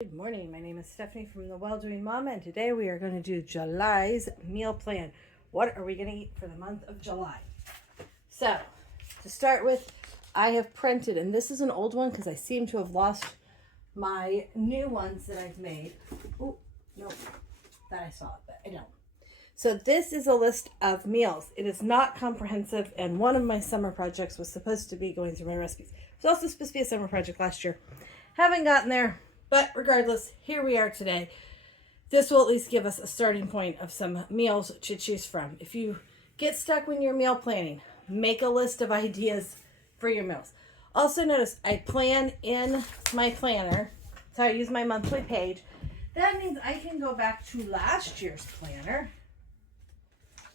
Good morning. My name is Stephanie from The Well Doing Mama, and today we are going to do July's meal plan. What are we going to eat for the month of July? So, to start with, I have printed, and this is an old one because I seem to have lost my new ones that I've made. Oh, no, that I saw it, but I don't. So this is a list of meals. It is not comprehensive, and one of my summer projects was supposed to be going through my recipes. It was also supposed to be a summer project last year. Haven't gotten there. But regardless, here we are today. This will at least give us a starting point of some meals to choose from. If you get stuck when you're meal planning, make a list of ideas for your meals. Also notice I plan in my planner, so I use my monthly page. That means I can go back to last year's planner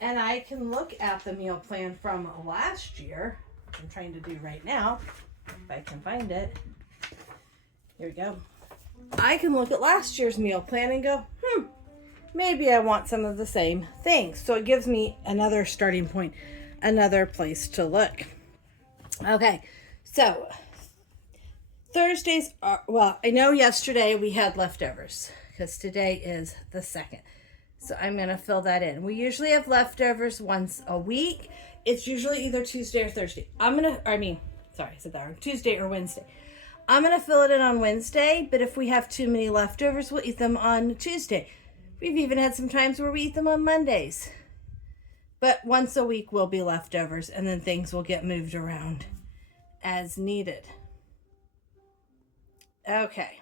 and I can look at the meal plan from last year, which I'm trying to do right now, if I can find it. Here we go. I can look at last year's meal plan and go, maybe I want some of the same things. So it gives me another starting point, another place to look. Okay, so Thursdays are, well, I know yesterday we had leftovers because today is the 2nd. So I'm going to fill that in. We usually have leftovers once a week. It's usually either Tuesday or Thursday. Tuesday or Wednesday. I'm going to fill it in on Wednesday, but if we have too many leftovers, we'll eat them on Tuesday. We've even had some times where we eat them on Mondays. But once a week will be leftovers, and then things will get moved around as needed. Okay.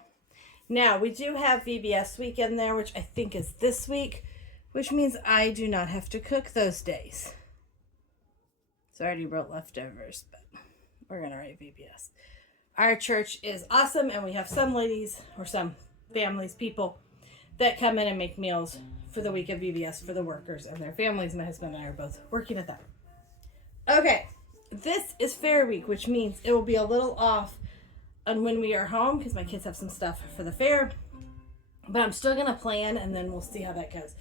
Now, we do have VBS week in there, which I think is this week, which means I do not have to cook those days. So I already wrote leftovers, but we're going to write VBS. Our church is awesome, and we have some ladies or some families, people that come in and make meals for the week of VBS for the workers and their families. My husband and I are both working at that. Okay, this is Fair Week, which means it will be a little off on when we are home because my kids have some stuff for the fair. But I'm still going to plan, and then we'll see how that goes.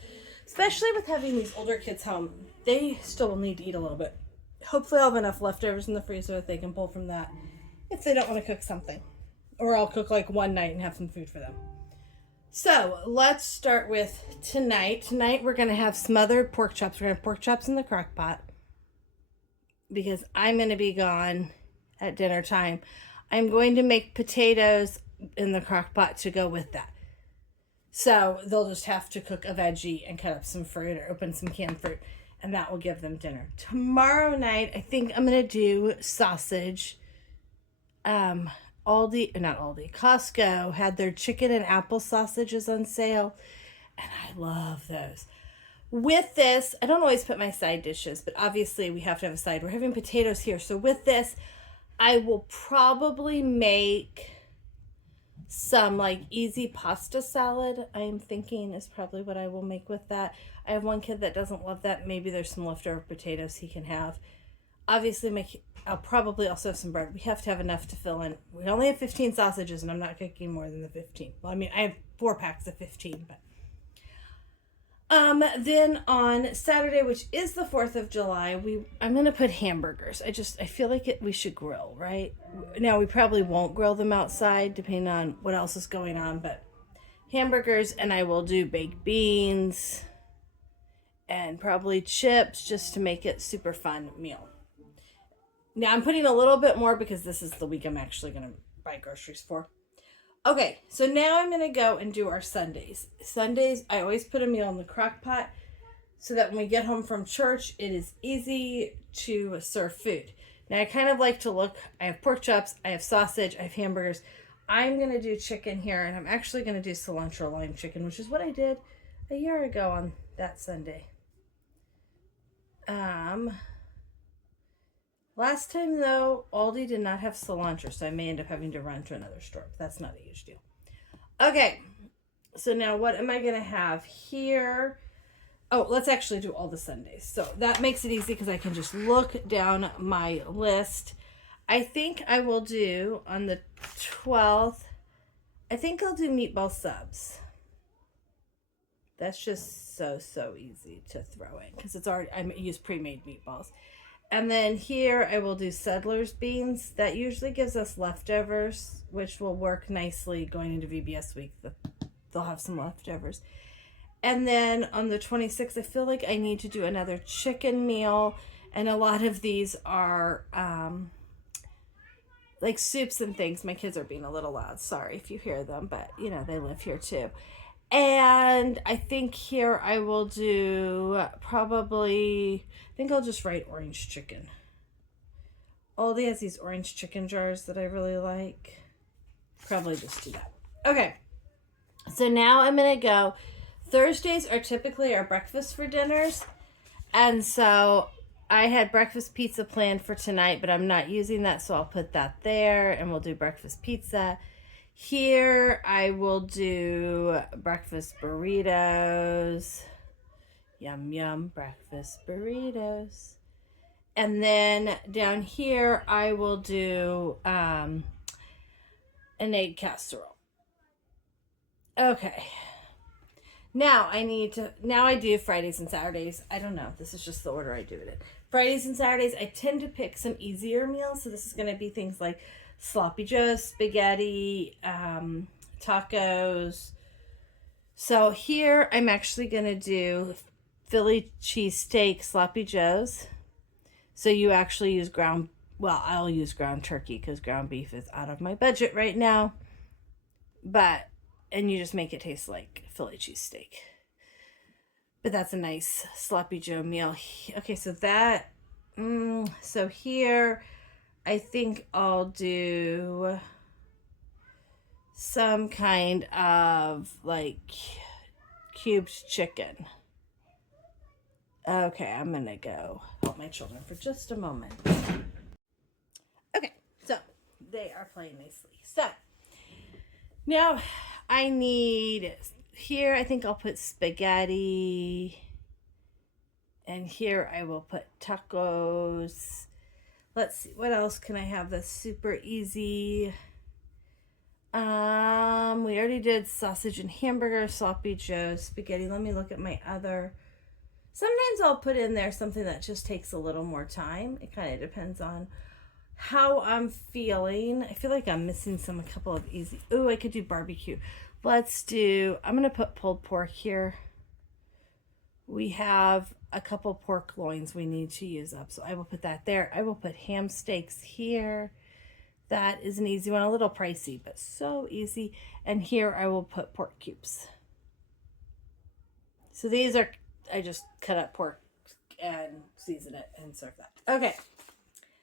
Especially with having these older kids home, they still will need to eat a little bit. Hopefully I'll have enough leftovers in the freezer that they can pull from that if they don't want to cook something. Or I'll cook like one night and have some food for them. So let's start with tonight. Tonight we're going to have smothered pork chops. We're going to have pork chops in the crock pot because I'm going to be gone at dinner time. I'm going to make potatoes in the crock pot to go with that. So they'll just have to cook a veggie and cut up some fruit or open some canned fruit, and that will give them dinner. Tomorrow night, I think I'm going to do sausage. Costco had their chicken and apple sausages on sale, and I love those. With this, I don't always put my side dishes, but obviously we have to have a side. We're having potatoes here, so with this, I will probably make some like easy pasta salad. I'm thinking is probably what I will make with that. I have one kid that doesn't love that. Maybe there's some leftover potatoes he can have. Obviously, I'll probably also have some bread. We have to have enough to fill in. We only have 15 sausages, and I'm not cooking more than the 15. Well, I mean, I have 4 packs of 15, but. Then on Saturday, which is the 4th of July, I'm going to put hamburgers. I feel like we should grill, right? Now, we probably won't grill them outside, depending on what else is going on, but hamburgers, and I will do baked beans and probably chips just to make it super fun meal. Now, I'm putting a little bit more because this is the week I'm actually going to buy groceries for. Okay, so now I'm going to go and do our Sundays. Sundays, I always put a meal in the crock pot so that when we get home from church, it is easy to serve food. Now, I kind of like to look, I have pork chops, I have sausage, I have hamburgers. I'm going to do chicken here, and I'm actually going to do cilantro lime chicken, which is what I did a year ago on that Sunday. Last time, though, Aldi did not have cilantro, so I may end up having to run to another store. But that's not a huge deal. Okay, so now what am I going to have here? Oh, let's actually do all the Sundays. So that makes it easy because I can just look down my list. I think I will do, on the 12th, I think I'll do meatball subs. That's just so easy to throw in because it's already, I use pre-made meatballs. And then here I will do settler's beans. That usually gives us leftovers, which will work nicely going into VBS week. They'll have some leftovers. And then on the 26th, I feel like I need to do another chicken meal. And a lot of these are like soups and things. My kids are being a little loud. Sorry if you hear them, but you know, they live here too. And I think here I will do probably, I think I'll just write orange chicken. Aldi has these orange chicken jars that I really like. Probably just do that. Okay. So now I'm going to go. Thursdays are typically our breakfast for dinners. And so I had breakfast pizza planned for tonight, but I'm not using that. So I'll put that there and we'll do breakfast pizza. Here I will do breakfast burritos. Yum, yum, breakfast burritos. And then down here I will do an egg casserole. Okay. Now I do Fridays and Saturdays. I don't know. This is just the order I do it in. Fridays and Saturdays, I tend to pick some easier meals. So this is going to be things like sloppy joes, spaghetti, tacos. So here I'm actually going to do Philly cheesesteak sloppy joes. So you actually use I'll use ground turkey because ground beef is out of my budget right now. And you just make it taste like Philly cheesesteak. But that's a nice sloppy joe meal. Okay, so here I think I'll do some kind of like cubed chicken. Okay, I'm gonna go help my children for just a moment. Okay, so they are playing nicely. So now I need, here I think I'll put spaghetti, and here I will put tacos. Let's see, what else can I have that's super easy? We already did sausage and hamburger, sloppy joe, spaghetti. Let me look at my other. Sometimes I'll put in there something that just takes a little more time. It kind of depends on how I'm feeling. I feel like I'm missing a couple of easy. Oh, I could do barbecue. I'm going to put pulled pork here. We have a couple pork loins we need to use up, so I will put that there. I will put ham steaks here. That is an easy one, a little pricey, but so easy. And here I will put pork cubes. So these are, I just cut up pork and season it and serve that. Okay.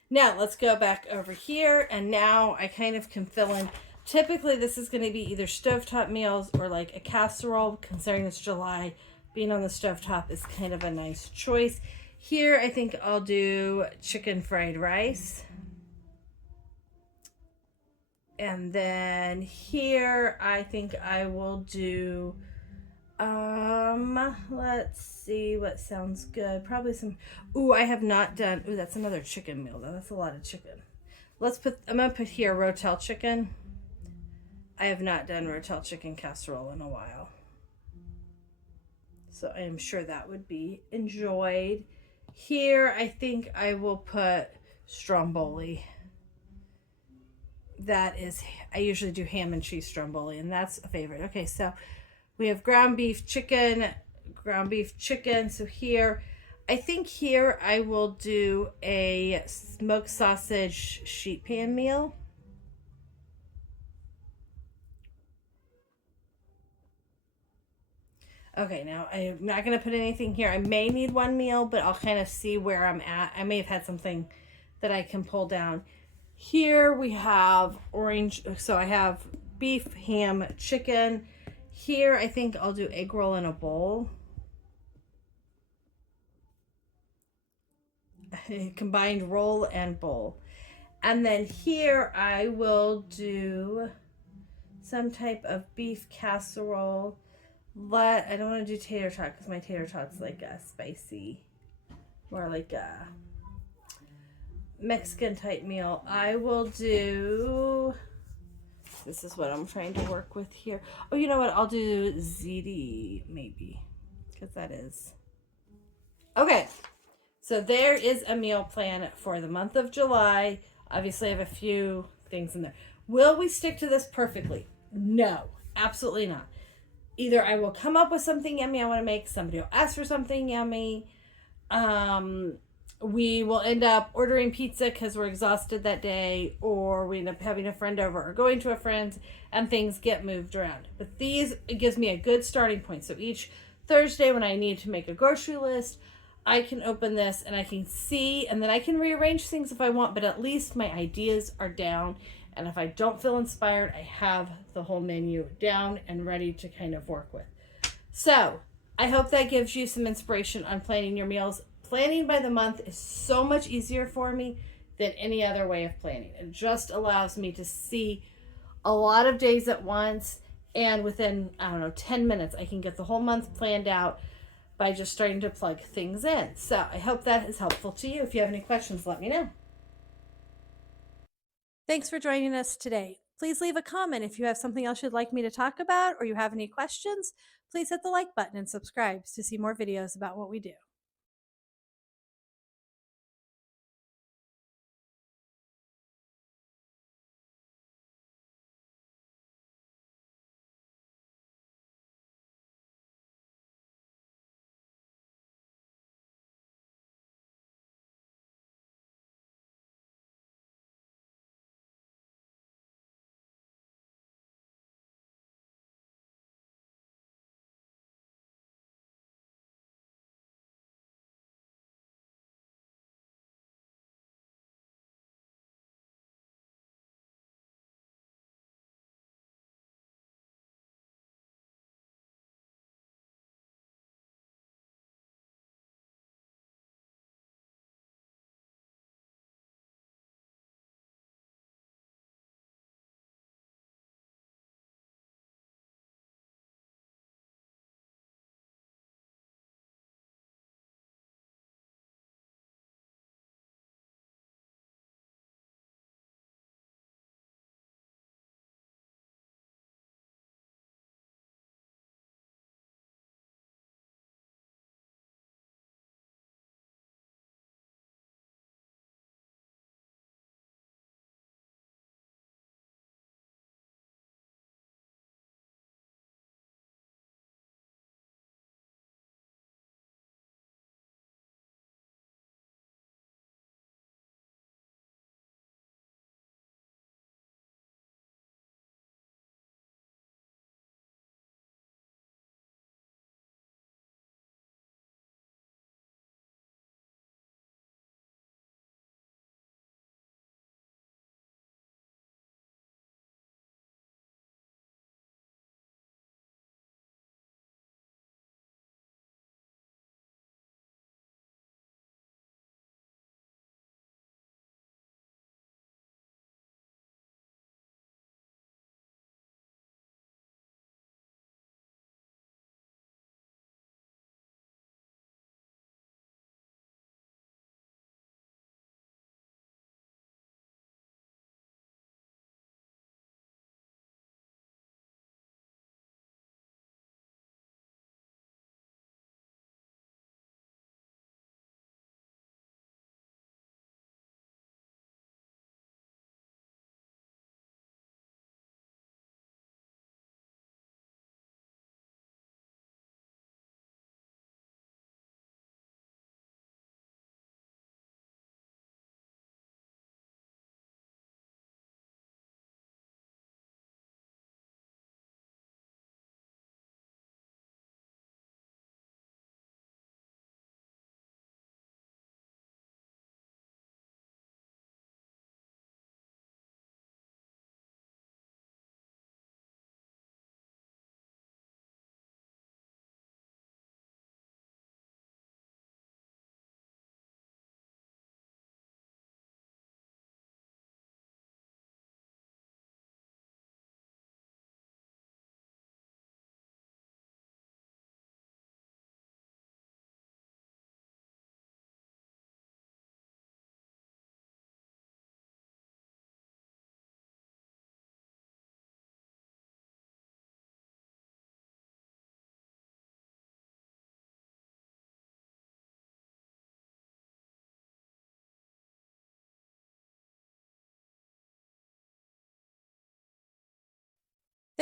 Now let's go back over here, and now I kind of can fill in. Typically this is going to be either stovetop meals or like a casserole. Considering it's July, being on the stovetop is kind of a nice choice. Here I think I'll do chicken fried rice. And then here I think I will do let's see what sounds good. Probably some, I have not done, that's another chicken meal though. That's a lot of chicken. I'm gonna put here Rotel chicken. I have not done Rotel chicken casserole in a while. So I am sure that would be enjoyed. Here I think I will put stromboli. I usually do ham and cheese stromboli, and that's a favorite. Okay, so we have ground beef chicken. So here, I think here I will do a smoked sausage sheet pan meal. Okay, now I'm not going to put anything here. I may need one meal, but I'll kind of see where I'm at. I may have had something that I can pull down. Here we have so I have beef, ham, chicken. Here I think I'll do egg roll in a bowl. Combined roll and bowl. And then here I will do some type of beef casserole. I don't want to do tater tot because my tater tot's like a spicy, more like a Mexican type meal. I will do, this is what I'm trying to work with here. Oh, you know what? I'll do ziti maybe, because that is. Okay, So there is a meal plan for the month of July. Obviously, I have a few things in there. Will we stick to this perfectly? No, absolutely not. Either I will come up with something yummy I want to make, somebody will ask for something yummy. Um, we will end up ordering pizza because we're exhausted that day, or we end up having a friend over or going to a friend's, and things get moved around. But these, it gives me a good starting point. So each Thursday when I need to make a grocery list, I can open this and I can see, and then I can rearrange things if I want, but at least my ideas are down. And if I don't feel inspired, I have the whole menu down and ready to kind of work with. So I hope that gives you some inspiration on planning your meals. Planning by the month is so much easier for me than any other way of planning. It just allows me to see a lot of days at once, and within, I don't know, 10 minutes, I can get the whole month planned out by just starting to plug things in. So I hope that is helpful to you. If you have any questions, let me know. Thanks for joining us today. Please leave a comment if you have something else you'd like me to talk about or you have any questions. Please hit the like button and subscribe to see more videos about what we do.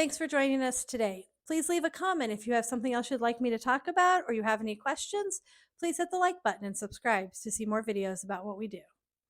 Thanks for joining us today. Please leave a comment if you have something else you'd like me to talk about or you have any questions. Please hit the like button and subscribe to see more videos about what we do.